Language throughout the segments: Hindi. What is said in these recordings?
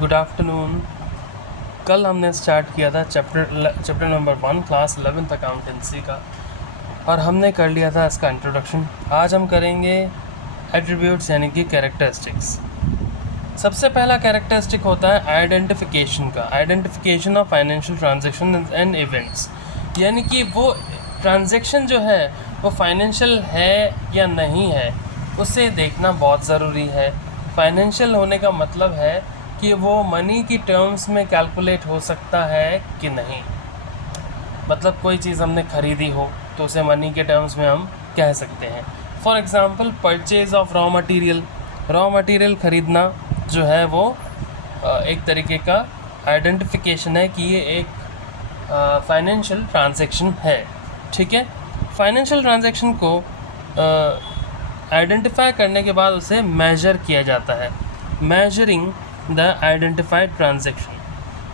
Good afternoon. कल हमने स्टार्ट किया था chapter number 1 class 11th accountancy का, और हमने कर लिया था इसका इंट्रोडक्शन। आज हम करेंगे एट्रीब्यूट्स यानी कि कैरेक्टरिस्टिक्स। सबसे पहला कैरेक्टरिस्टिक होता है आइडेंटिफिकेशन का, identification of financial transaction and events, यानी कि वो ट्रांजैक्शन जो है वो फाइनेंशियल है या नहीं है, उसे देखना बहुत ज़रूरी है। फाइनेंशियल होने का मतलब है कि वो मनी की टर्म्स में कैलकुलेट हो सकता है कि नहीं। मतलब कोई चीज़ हमने ख़रीदी हो तो उसे मनी के टर्म्स में हम कह सकते हैं। For example purchase of raw material ख़रीदना जो है वो एक तरीके का आइडेंटिफिकेशन है कि ये एक फाइनेंशियल ट्रांजैक्शन है। ठीक है, फाइनेंशियल ट्रांजैक्शन को आइडेंटिफाई करने के बाद उसे मेजर किया जाता है। Measuring the identified transaction,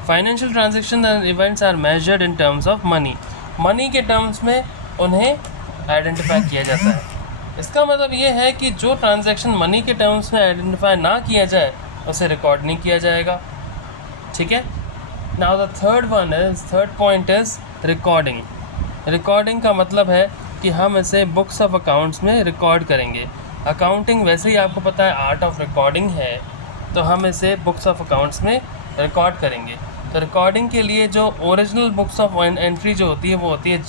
financial transaction and events are measured in terms of money के टर्म्स में उन्हें आइडेंटिफाई किया जाता है। इसका मतलब ये है कि जो ट्रांजैक्शन मनी के टर्म्स में आइडेंटिफाई ना किया जाए उसे रिकॉर्ड नहीं किया जाएगा। ठीक है, now the third point is recording. Recording का मतलब है कि हम इसे बुक्स ऑफ अकाउंट्स में रिकॉर्ड करेंगे। अकाउंटिंग वैसे ही आपको पता है आर्ट ऑफ रिकॉर्डिंग है, तो हम इसे बुक्स ऑफ अकाउंट्स में रिकॉर्ड करेंगे। तो रिकॉर्डिंग के लिए जो ओरिजिनल बुक्स ऑफ एंट्री जो होती है वो होती है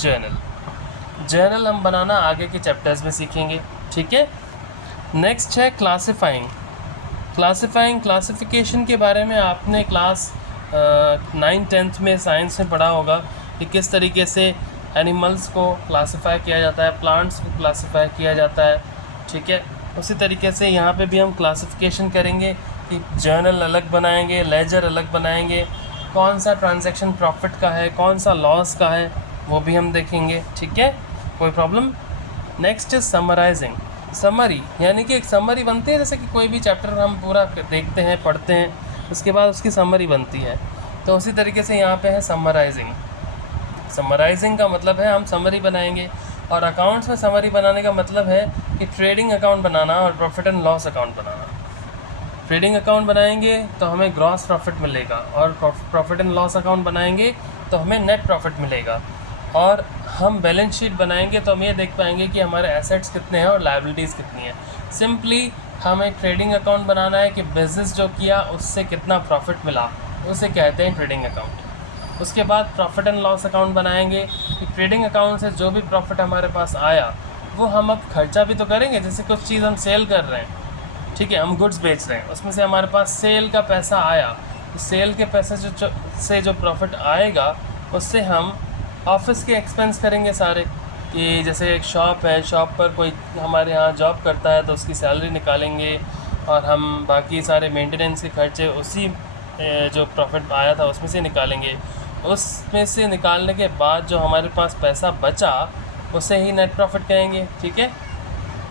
जर्नल हम बनाना आगे के चैप्टर्स में सीखेंगे। ठीक है, नेक्स्ट है क्लासिफिकेशन के बारे में आपने क्लास 9th-10th में साइंस में पढ़ा होगा कि किस तरीके से एनिमल्स को क्लासिफाई किया जाता है, प्लांट्स को क्लासिफाई किया जाता है। ठीक है, उसी तरीके से यहाँ पे भी हम क्लासिफिकेशन करेंगे कि जर्नल अलग बनाएंगे, लेजर अलग बनाएंगे, कौन सा ट्रांजैक्शन प्रॉफिट का है, कौन सा लॉस का है, वो भी हम देखेंगे। ठीक है, कोई problem. Next is summarising. Summary यानी कि एक समरी बनती है, जैसे कि कोई भी चैप्टर हम पूरा देखते हैं, पढ़ते हैं, उसके बाद उसकी समरी बनती है, तो उसी तरीके से यहाँ पे है समराइजिंग का मतलब है हम समरी बनाएंगे। और अकाउंट्स में समरी बनाने का मतलब है कि ट्रेडिंग अकाउंट बनाना और profit and loss account banana. Trading account बनाएंगे तो हमें ग्रॉस प्रॉफिट मिलेगा, और प्रॉफिट एंड लॉस अकाउंट बनाएंगे तो हमें नेट प्रॉफिट मिलेगा। और हम बैलेंस शीट बनाएंगे तो हम ये देख पाएंगे कि हमारे एसेट्स कितने हैं और लायबिलिटीज़ कितनी है। सिंपली हमें ट्रेडिंग अकाउंट बनाना है कि बिज़नेस जो किया उससे कितना प्रॉफिट मिला, उसे कहते हैं ट्रेडिंग अकाउंट। उसके बाद प्रॉफिट एंड लॉस अकाउंट बनाएंगे कि ट्रेडिंग अकाउंट से जो भी प्रॉफिट हमारे पास आया वो हम अब खर्चा भी तो करेंगे। जैसे कुछ चीज़ हम सेल कर रहे हैं, ठीक है, हम गुड्स बेच रहे हैं, उसमें से हमारे पास सेल का पैसा आया, तो सेल के पैसे से जो प्रॉफिट आएगा उससे हम ऑफिस के एक्सपेंस करेंगे सारे। कि जैसे एक शॉप है, शॉप पर कोई हमारे यहाँ जॉब करता है तो उसकी सैलरी निकालेंगे, और हम बाकी सारे मेंटेनेंस के खर्चे उसी जो प्रॉफिट आया था उसमें से निकालेंगे। उसमें से निकालने के बाद जो हमारे पास पैसा बचा उसे ही नेट प्रॉफिट कहेंगे। ठीक है,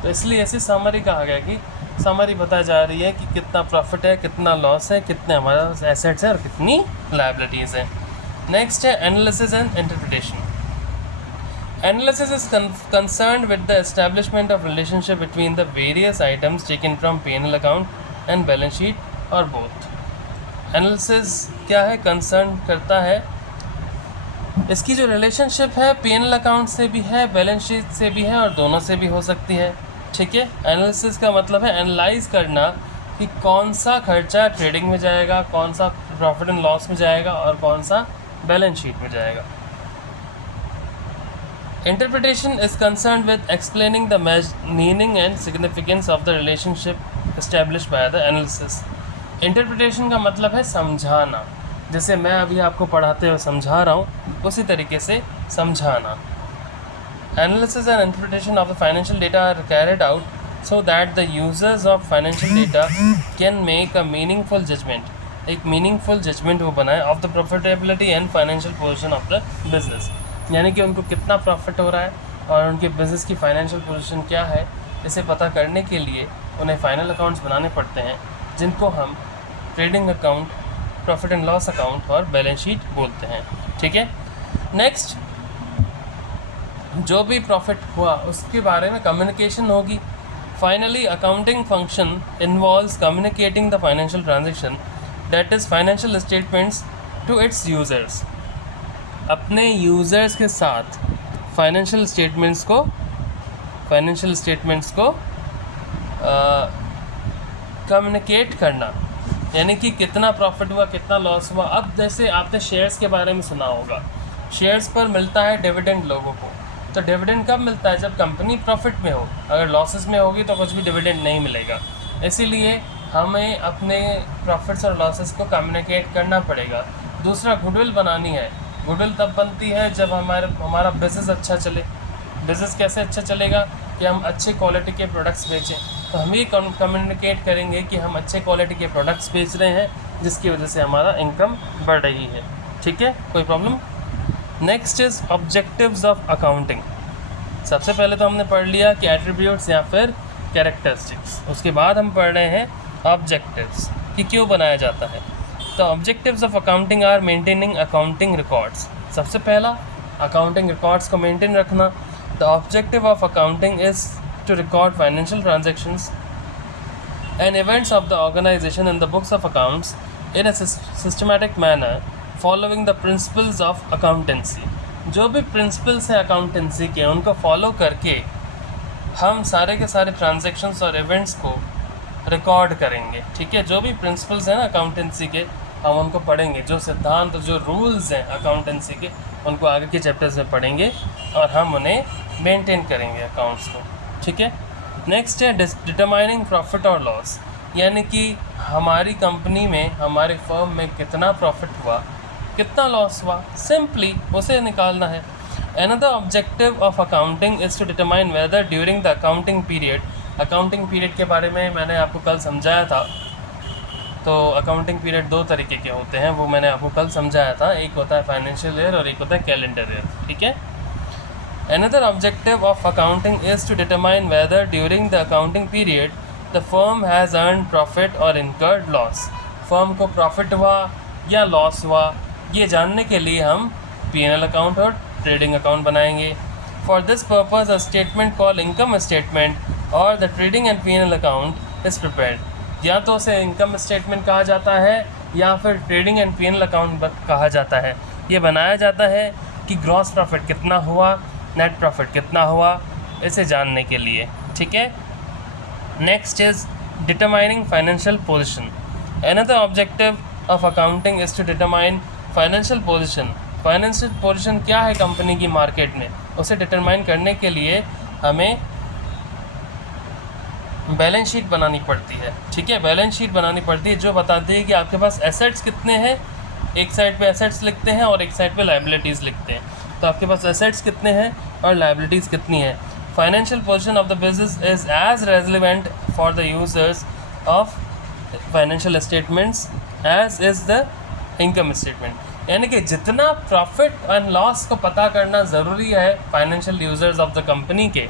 तो इसलिए ऐसी समरी कहा गया कि समरी बता जा रही है कि कितना प्रॉफिट है, कितना लॉस है, कितने हमारा एसेट्स है और कितनी लायबिलिटीज़ है। नेक्स्ट है analysis and interpretation. Analysis is concerned with the establishment of relationship between the various items taken from P&L account and balance sheet or both. Analysis क्या है, कंसर्न करता है इसकी जो रिलेशनशिप है P&L अकाउंट से भी है, बैलेंस शीट से भी है, और दोनों से भी हो सकती है। ठीक है, एनालिसिस का मतलब है एनालाइज करना कि कौन सा खर्चा ट्रेडिंग में जाएगा, कौन सा प्रॉफिट एंड लॉस में जाएगा और कौन सा बैलेंस शीट में जाएगा। Interpretation is concerned with explaining the meaning and significance of the relationship established by the analysis. Interpretation का मतलब है समझाना, जैसे मैं अभी आपको पढ़ाते हुए समझा रहा हूँ उसी तरीके से समझाना। Analysis and interpretation of the financial data are carried out so that the users of financial data can make a meaningful judgment. एक meaningful judgment वो बनाए of the profitability and financial position of the business, यानी कि उनको कितना प्रॉफिट हो रहा है और उनके बिज़नेस की फाइनेंशियल पोजीशन क्या है, इसे पता करने के लिए उन्हें फाइनल अकाउंट्स बनाने पड़ते हैं, जिनको हम trading account, profit and loss account और बैलेंस शीट बोलते हैं। ठीक है, नेक्स्ट जो भी प्रॉफिट हुआ उसके बारे में कम्युनिकेशन होगी। Finally accounting function involves communicating the financial transaction that is financial statements to its users. अपने यूज़र्स के साथ फाइनेंशियल स्टेटमेंट्स को कम्युनिकेट करना, यानी कि कितना प्रॉफिट हुआ, कितना लॉस हुआ। अब जैसे आपने शेयर्स के बारे में सुना होगा, शेयर्स पर मिलता है डिविडेंड लोगों को। तो डिविडेंड कब मिलता है? जब कंपनी प्रॉफिट में हो। अगर लॉसेस में होगी तो कुछ भी डिविडेंड नहीं मिलेगा। इसीलिए हमें अपने प्रॉफिट्स और लॉसेस को कम्युनिकेट करना पड़ेगा। दूसरा, गुडविल बनानी है। गुडविल तब बनती है जब हमारा बिज़नेस अच्छा चले। बिज़नेस कैसे अच्छा चलेगा? कि हम अच्छे क्वालिटी के प्रोडक्ट्स बेचें। तो हम ये कम्युनिकेट करेंगे कि हम अच्छे क्वालिटी के प्रोडक्ट्स बेच रहे हैं, जिसकी वजह से हमारा इनकम बढ़ रही है। ठीक है, कोई problem? Next is objectives of accounting. सबसे पहले तो हमने पढ़ लिया कि एट्रीब्यूट्स या फिर कैरेक्टरिस्टिक्स। उसके बाद हम पढ़ रहे हैं ऑब्जेक्टिव्स कि क्यों बनाया जाता है। तो objectives of accounting are maintaining accounting records. सबसे पहला, अकाउंटिंग रिकॉर्ड्स को मेंटेन रखना। The objective of accounting is to record financial transactions and events of the organization in the books of accounts in a systematic manner following the principles of accountancy। जो भी प्रिंसिपल्स हैं अकाउंटेंसी के, उनको फॉलो करके हम सारे के सारे ट्रांजैक्शंस और इवेंट्स को रिकॉर्ड करेंगे। ठीक है, जो भी प्रिंसिपल्स हैं ना अकाउंटेंसी के, हम उनको पढ़ेंगे। जो सिद्धांत, जो रूल्स हैं अकाउंटेंसी के, उनको आगे के चैप्टर्स में पढ़ेंगे और हम उन्हें मेंटेन करेंगे अकाउंट्स को। ठीक है, नेक्स्ट है डिटरमाइनिंग प्रॉफिट और लॉस, यानी कि हमारी कंपनी में, हमारे फर्म में कितना प्रॉफिट हुआ, कितना लॉस हुआ, सिंपली उसे निकालना है। Another objective of accounting is to determine whether during the accounting period के बारे में मैंने आपको कल समझाया था। तो अकाउंटिंग पीरियड दो तरीके के होते हैं, वो मैंने आपको कल समझाया था। एक होता है फाइनेंशियल ईयर और एक होता है कैलेंडर ईयर। ठीक है, another objective of accounting is to determine whether during the accounting period the firm has earned profit or incurred loss। Firm को प्रॉफिट हुआ या लॉस हुआ, ये जानने के लिए हम P&L अकाउंट और ट्रेडिंग अकाउंट बनाएंगे। For this purpose a statement called income statement और the trading and P&L account is prepared. या तो उसे इनकम स्टेटमेंट कहा जाता है या फिर ट्रेडिंग एंड P&L अकाउंट कहा जाता है। ये बनाया जाता है कि ग्रॉस प्रॉफिट कितना हुआ, नेट प्रॉफिट कितना हुआ, इसे जानने के लिए। ठीक है, next is determining financial position. Another objective of accounting is to determine financial position. Financial position क्या है कंपनी की मार्केट में, उसे डिटरमाइन करने के लिए हमें बैलेंस शीट बनानी पड़ती है। ठीक है, बैलेंस शीट बनानी पड़ती है जो बताती है कि आपके पास एसेट्स कितने हैं। एक साइड पे एसेट्स लिखते हैं और एक साइड पे लायबिलिटीज़ लिखते हैं। तो आपके पास एसेट्स कितने हैं और लायबिलिटीज़ कितनी है। Financial position of the business is as relevant for the users of financial statements as is the income statement. यानी कि जितना प्रॉफिट एंड लॉस को पता करना ज़रूरी है financial users of the company के,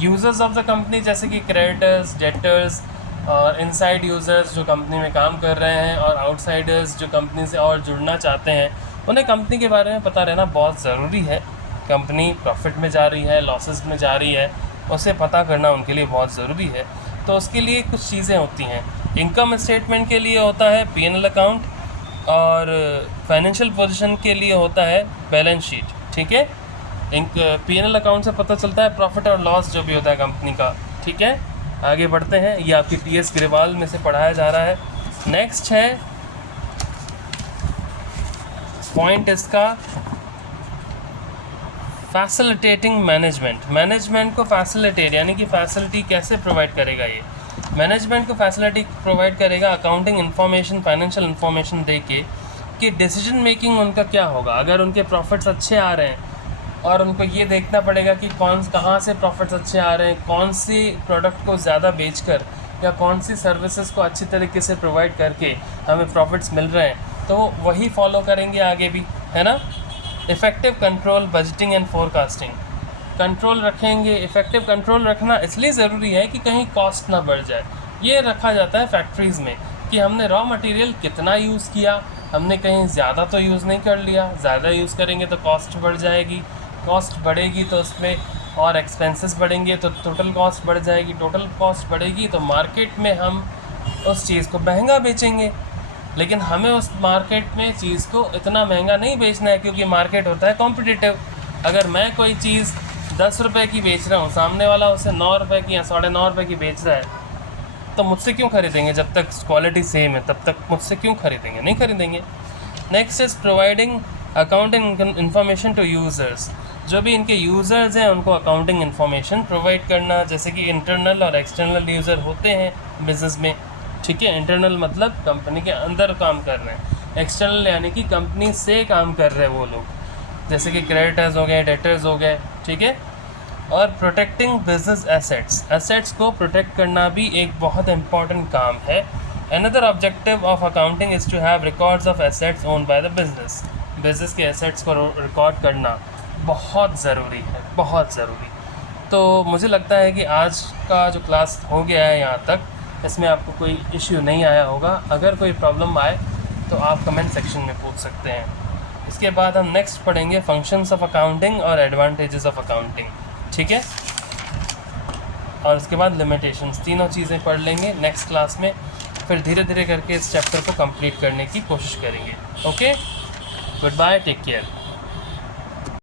यूजर्स ऑफ द कंपनी जैसे कि क्रेडिटर्स, डेटर्स और इनसाइड यूज़र्स जो कंपनी में काम कर रहे हैं और आउटसाइडर्स जो कंपनी से और जुड़ना चाहते हैं, उन्हें कंपनी के बारे में पता रहना बहुत ज़रूरी है। कंपनी प्रॉफिट में जा रही है, लॉसेस में जा रही है, उसे पता करना उनके लिए बहुत ज़रूरी है। तो उसके लिए कुछ चीज़ें होती हैं। इनकम स्टेटमेंट के लिए होता है P&L अकाउंट और फाइनेंशियल पोजीशन के लिए होता है बैलेंस शीट। ठीक है, P&L अकाउंट से पता चलता है प्रॉफिट और लॉस जो भी होता है कंपनी का। ठीक है, आगे बढ़ते हैं। ये आपकी TS ग्रेवाल में से पढ़ाया जा रहा है। नेक्स्ट है पॉइंट इसका फैसिलिटेटिंग मैनेजमेंट। मैनेजमेंट को फैसिलिटेट यानी कि फैसिलिटी कैसे प्रोवाइड करेगा ये, मैनेजमेंट को फैसिलिटी प्रोवाइड करेगा अकाउंटिंग इन्फॉर्मेशन, फाइनेंशियल इन्फॉर्मेशन दे के कि डिसीजन मेकिंग उनका क्या होगा। अगर उनके प्रॉफिट्स अच्छे आ रहे हैं और उनको ये देखना पड़ेगा कि कहाँ से प्रॉफिट्स अच्छे आ रहे हैं, कौन सी प्रोडक्ट को ज़्यादा बेचकर या कौन सी सर्विसेज को अच्छी तरीके से प्रोवाइड करके हमें प्रॉफिट्स मिल रहे हैं, तो वही फॉलो करेंगे आगे भी, है ना। Effective control, budgeting and forecasting, control रखेंगे। इफ़ेक्टिव कंट्रोल रखना इसलिए ज़रूरी है कि कहीं कॉस्ट ना बढ़ जाए। ये रखा जाता है फैक्ट्रीज़ में कि हमने रॉ मटेरियल कितना यूज़ किया, हमने कहीं ज़्यादा तो यूज़ नहीं कर लिया। ज़्यादा यूज़ करेंगे तो कॉस्ट बढ़ जाएगी, कॉस्ट बढ़ेगी तो उसमें और एक्सपेंसेस बढ़ेंगे तो टोटल कॉस्ट बढ़ जाएगी, टोटल कॉस्ट बढ़ेगी तो मार्केट में हम उस चीज़ को महंगा बेचेंगे। लेकिन हमें उस मार्केट में चीज़ को इतना महंगा नहीं बेचना है, क्योंकि मार्केट होता है कॉम्पिटिटिव। अगर मैं कोई चीज़ 10 रुपये की बेच रहा हूँ, सामने वाला उसे 9 रुपये की या 9.5 रुपये की बेच रहा है, तो मुझसे क्यों खरीदेंगे? जब तक क्वालिटी सेम है तब तक मुझसे क्यों खरीदेंगे? नहीं खरीदेंगे। Next is providing accounting information to users. जो भी इनके यूज़र्स हैं उनको अकाउंटिंग इन्फॉर्मेशन प्रोवाइड करना, जैसे कि इंटरनल और एक्सटर्नल यूज़र होते हैं बिज़नेस में, ठीक है। इंटरनल मतलब कंपनी के अंदर काम कर रहे हैं, एक्सटर्नल यानी कि कंपनी से काम कर रहे हैं वो लोग, जैसे कि क्रेडिटर्स हो गए, डेटर्स हो गए, ठीक है। और प्रोटेक्टिंग बिजनेस एसेट्स को प्रोटेक्ट करना भी एक बहुत इंपॉर्टेंट काम है। Another objective of accounting is to have records of assets owned by the business के एसेट्स को रिकॉर्ड करना बहुत ज़रूरी है, बहुत ज़रूरी। तो मुझे लगता है कि आज का जो क्लास हो गया है यहाँ तक, इसमें आपको कोई इश्यू नहीं आया होगा। अगर कोई प्रॉब्लम आए तो आप कमेंट सेक्शन में पूछ सकते हैं। इसके बाद हम नेक्स्ट पढ़ेंगे फंक्शंस ऑफ अकाउंटिंग और एडवांटेजेस ऑफ अकाउंटिंग, ठीक है। और उसके बाद लिमिटेशंस, तीनों चीज़ें पढ़ लेंगे नेक्स्ट क्लास में। फिर धीरे धीरे करके इस चैप्टर को कंप्लीट करने की कोशिश करेंगे। Okay, good bye, take care.